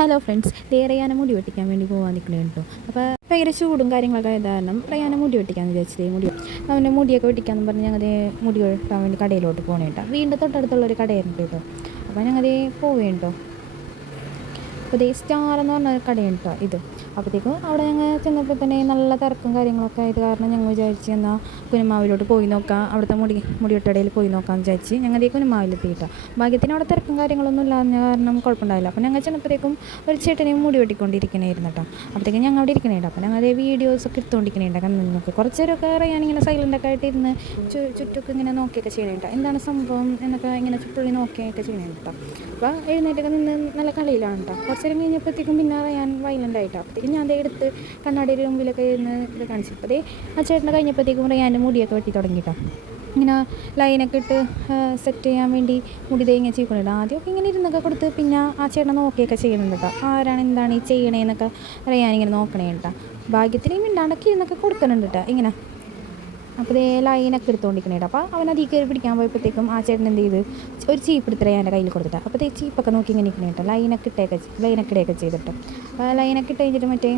Hello friends ദേ മുടി വെട്ടിക്കാൻ വേണ്ടി പോകാൻ നിൽക്കണേ കേട്ടോ അപ്പോൾ ഭയങ്കര ചൂടും കാര്യങ്ങളൊക്കെ ആയത് കാരണം റയാന മുടി വെട്ടിക്കാന്ന് വിചാരിച്ചത് മുടി അവന്റെ മുടിയൊക്കെ വെട്ടിക്കാന്ന് പറഞ്ഞ് ഞങ്ങൾ മുടി വെട്ടാൻ വേണ്ടി കടയിലോട്ട് പോകണേട്ടോ വീണ്ടും തൊട്ടടുത്തുള്ളൊരു കടയായിരുന്നു കേട്ടോ അപ്പോൾ ഞങ്ങൾ പോവേണ്ടോ അപ്പോൾ ദേ സ്റ്റാർ എന്ന് പറഞ്ഞ ഒരു കടയാണ് കേട്ടോ ഇത്. അപ്പോഴത്തേക്കും അവിടെ ഞങ്ങൾ ചെന്നപ്പോൾ തന്നെ നല്ല തിരക്കും കാര്യങ്ങളൊക്കെ ആയത് കാരണം ഞങ്ങൾ വിചാരിച്ച് എന്നാൽ കുനുമാവിലോട്ട് പോയി നോക്കാം. അവിടുത്തെ മുടി മുടിയൊട്ടടയിൽ പോയി നോക്കാമെന്ന് വിചാരിച്ച് ഞങ്ങൾ ഈ കുനുമാവിലെത്തി കേട്ടോ ഭാഗ്യത്തിന് അവിടെ തിരക്കും കാര്യങ്ങളൊന്നും ഇല്ലാഞ്ഞ കാരണം കുഴപ്പമുണ്ടായില്ല. അപ്പോൾ ഞങ്ങൾ ചെന്നപ്പോഴത്തേക്കും ഒരു ചേട്ടനെയും മുടി വെട്ടിക്കൊണ്ടിരിക്കണമായിരുന്നു കേട്ടോ അപ്പോഴത്തേക്കും ഞങ്ങൾ അവിടെ ഇരിക്കണേട്ടോ അപ്പോൾ ഞങ്ങൾ വീഡിയോസ് ഒക്കെ എടുത്തുകൊണ്ടിരിക്കണേട്ടോ കാരണം നിങ്ങൾക്ക്. കുറച്ച് നേരമൊക്കെ അറിയാനിങ്ങനെ സൈലന്റൊക്കെ ആയിട്ട് ഇരുന്ന് ചുറ്റൊക്കെ ഇങ്ങനെ നോക്കിയൊക്കെ ചെയ്യണേട്ടോ എന്താണ് സംഭവം എന്നൊക്കെ ഇങ്ങനെ ചുറ്റുള്ളി നോക്കിയൊക്കെ ചെയ്യണേ കേട്ടോ അപ്പോൾ എഴുന്നേറ്റൊക്കെ നിന്ന് നല്ല കളിയിലാണ് കേട്ടോ കുറച്ച് നേരം കഴിഞ്ഞപ്പോഴത്തേക്കും പിന്നെ അറിയാൻ വൈലന്റ് ആയിട്ടോ. അപ്പോഴത്തേക്കും ഞാൻ അതേ എടുത്ത് കണ്ണാടിയുടെ മുമ്പിലൊക്കെ ഇരുന്ന് ഇത് കാണിച്ചു. അപ്പോൾ അതേ ആ ചേട്ടനെ കഴിഞ്ഞപ്പോഴത്തേക്കും പറയാൻ മുടിയൊക്കെ വെട്ടി തുടങ്ങിയിട്ടോ ഇങ്ങനെ ലൈനൊക്കെ ഇട്ട് സെറ്റ് ചെയ്യാൻ വേണ്ടി മുടി തേങ്ങ ചെയ്യണുണ്ട് ആദ്യമൊക്കെ ഇങ്ങനെ ഇരുന്നൊക്കെ കൊടുത്ത് പിന്നെ ആ ചേട്ടനെ നോക്കിയൊക്കെ ചെയ്യുന്നുണ്ട് കേട്ടോ. ആരാണ് എന്താണ് ഈ ചെയ്യണേന്നൊക്കെ അറിയാനിങ്ങനെ നോക്കണേ കേട്ടോ. ഭാഗ്യത്തിന് മിണ്ടാണ്ടൊക്കെ ഇരുന്നൊക്കെ കൊടുക്കുന്നുണ്ട് കേട്ടോ. ഇങ്ങനെ. അപ്പോൾ ഇതേ ലൈനൊക്കെ എടുത്തുകൊണ്ടിരിക്കണേട്ടോ. അപ്പോൾ അവൻ അതിൽ കയറി പിടിക്കാൻ പോയപ്പോഴത്തേക്കും ആ ചേട്ടൻ എന്ത് ചെയ്ത് ഒരു ചീപ്പ് എടുത്തിട്ട് എന്റെ കയ്യിൽ കൊടുത്തിട്ട്. അപ്പോൾ ഈ ചീപ്പൊക്കെ നോക്കി ഇങ്ങനെ ഇരിക്കണേ കേട്ടോ ലൈനൊക്കെ ഇട്ടേക്കെ ലൈനൊക്കെ ഇടയൊക്കെ ചെയ്തിട്ട്. അപ്പോൾ ലൈനൊക്കെ ഇട്ട് കഴിഞ്ഞിട്ട് മറ്റേ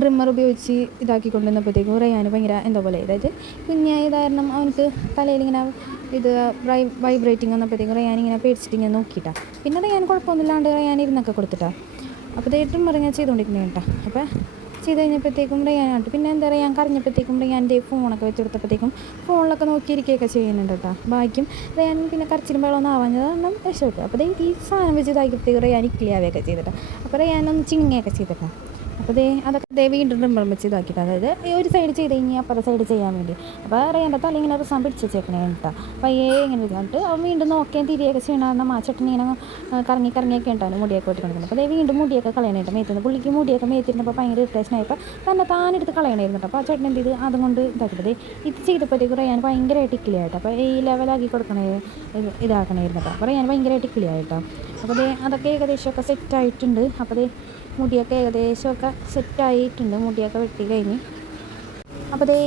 ഡ്രിമ്മർ ഉപയോഗിച്ച് ഇതാക്കി കൊണ്ടുവന്നപ്പോഴത്തേക്കും റയാൻ ഭയങ്കര എന്താ പോലെ അതായത് കുഞ്ഞായത് കാരണം അവനക്ക് തലയിൽ ഇങ്ങനെ ഇത് വൈ വൈബ്രേറ്റിംഗ് വന്നപ്പോഴത്തേക്കും റയാൻ ഇങ്ങനെ പേടിച്ചിട്ട് ഇങ്ങനെ നോക്കിയിട്ടാ. പിന്നെ റയാൻ കുഴപ്പമൊന്നുമില്ലാണ്ട് റയാൻ ഇരുന്നൊക്കെ കൊടുത്തിട്ടാ. അപ്പോൾ ഡ്രിമ്മർ ഞാൻ ചെയ്തുകൊണ്ടിരിക്കുന്നത് കേട്ടോ അപ്പോൾ ചെയ്ത് കഴിഞ്ഞപ്പോഴത്തേക്കും റിയാനായിട്ട് പിന്നെ എന്താ പറയുക ഞാൻ കരഞ്ഞപ്പോഴത്തേക്കും എന്റെ ഫോണൊക്കെ വെച്ച് കൊടുത്തപ്പോഴത്തേക്കും ഫോണിലൊക്കെ നോക്കിയിരിക്കുകയൊക്കെ ചെയ്യുന്നുണ്ട് കേട്ടോ. ബാക്കിയും റിയാൻ പിന്നെ കരച്ചിലും വെള്ളമൊന്നും ആവാഞ്ഞത് കാരണം രക്ഷപ്പെട്ടു. അപ്പോൾ ഈ സാധനം വെച്ച് ഇതാക്കിയപ്പോഴത്തേക്കും റിയാൻ ഇക്ലിയാവുകയൊക്കെ ചെയ്തിട്ട്. അപ്പോൾ റിയാനൊന്ന് ചിങ്ങയൊക്കെ ചെയ്തിട്ടാണ് അപ്പോൾ ദേ അതൊക്കെ ദേ വീണ്ടും റിമ്പർ വെച്ച് ഇതാക്കിയിട്ട്. അതായത് ഒരു സൈഡ് ചെയ്ത് കഴിഞ്ഞാൽ അപ്പുറത്തെ സൈഡ് ചെയ്യാൻ വേണ്ടി. അപ്പോൾ അറിയേണ്ട തല ഇങ്ങനെ പിടിച്ച് വെച്ചേക്കണേ കേട്ടോ. അപ്പോൾ ഏ ഇങ്ങനെ ഇരുന്നിട്ട് അവൻ വീണ്ടും നോക്കുകയും തിരിയൊക്കെ ചെയ്യണമെന്ന ചട്ടനി ഇങ്ങനെ കറങ്ങി കറങ്ങിയൊക്കെ ഉണ്ടാവും മുടിയൊക്കെ വെട്ടിക്കൊണ്ടിരിക്കുന്നത്. അപ്പോൾ ദേ വീണ്ടും മുടിയൊക്കെ കളയണേട്ടോ. മേത്തുനിന്ന് പുള്ളിക്ക് മുടിയൊക്കെ മേത്തിരുന്നപ്പോൾ ഭയങ്കര ഇറിറ്റേഷൻ ആയപ്പോൾ തന്നെ താനെടുത്ത് കളയണമായിരുന്നു കേട്ടോ. അപ്പോൾ ആ ചേട്ടൻ എന്ത് ചെയ്ത്? അതും കൊണ്ട് ഇതാക്കിയിട്ട് ദേ ഇത് ചെയ്തപ്പോഴത്തേക്ക് പറയാൻ ഭയങ്കരമായിട്ട് ഇക്കിളിയായിട്ടോ അപ്പോൾ ഈ ലെവലാക്കി കൊടുക്കണേ ഇത് ഇതാക്കണമായിരുന്നു കേട്ടോ. അപ്പോൾ പറയാൻ ഭയങ്കരമായിട്ട് ഇക്കിളിയായിട്ടോ അപ്പോൾ അതൊക്കെ ഏകദേശമൊക്കെ സെറ്റായിട്ടുണ്ട് അപ്പോൾ മുടിയൊക്കെ ഏകദേശമൊക്കെ സെറ്റായിട്ടുണ്ട്. മുടിയൊക്കെ വെട്ടി കഴിഞ്ഞ്. അപ്പോൾ അതേ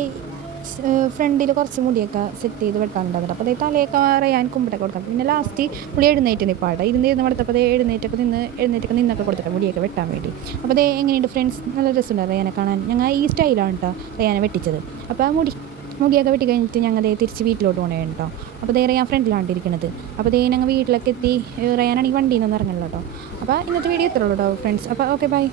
ഫ്രണ്ടിൽ കുറച്ച് മുടിയൊക്കെ സെറ്റ് ചെയ്ത് വെട്ടാനുണ്ടായിരുന്നു അപ്പോൾ അതേ തലയൊക്കെ അറിയാൻ കുമ്പിട്ടൊക്കെ കൊടുക്കാം പിന്നെ ലാസ്റ്റ് പുള്ളി എഴുന്നേറ്റ് നിൽപ്പാട്ടെ ഇരുന്ന് ഇരുന്ന് കൊടുത്തപ്പോൾ അതേ എഴുന്നേറ്റൊക്കെ നിന്ന് എഴുന്നേറ്റൊക്കെ നിന്നൊക്കെ കൊടുത്തിട്ട് മുടിയൊക്കെ വെട്ടാൻ വേണ്ടി. അപ്പോൾ അതേ എങ്ങനെയുണ്ട് ഫ്രണ്ട്സ്? നല്ല രസമുണ്ട് റയാനെ കാണാൻ. ഞങ്ങൾ ഈ സ്റ്റൈലാണ് കേട്ടോ റയാനെ വെട്ടിച്ചത്. അപ്പോൾ ആ മുടി മുടിയൊക്കെ വെട്ടി കഴിഞ്ഞിട്ട് ഞങ്ങൾ അതേ തിരിച്ച് വീട്ടിലോട്ട് പോകണേ കേട്ടോ അപ്പോൾ അതേ റയാൻ ഫ്രണ്ടിലാണ് അപ്പോൾ അതേ ഞങ്ങൾ വീട്ടിലൊക്കെ എത്തി. റയാനാണെങ്കിൽ വണ്ടിയിൽ നിന്ന് ഇറങ്ങണല്ലോ കേട്ടോ അപ്പോൾ ഇന്നത്തെ വീഡിയോ ഇത്രയുള്ളൂ കേട്ടോ ഫ്രണ്ട്സ്. അപ്പോൾ ഓക്കെ ബൈ.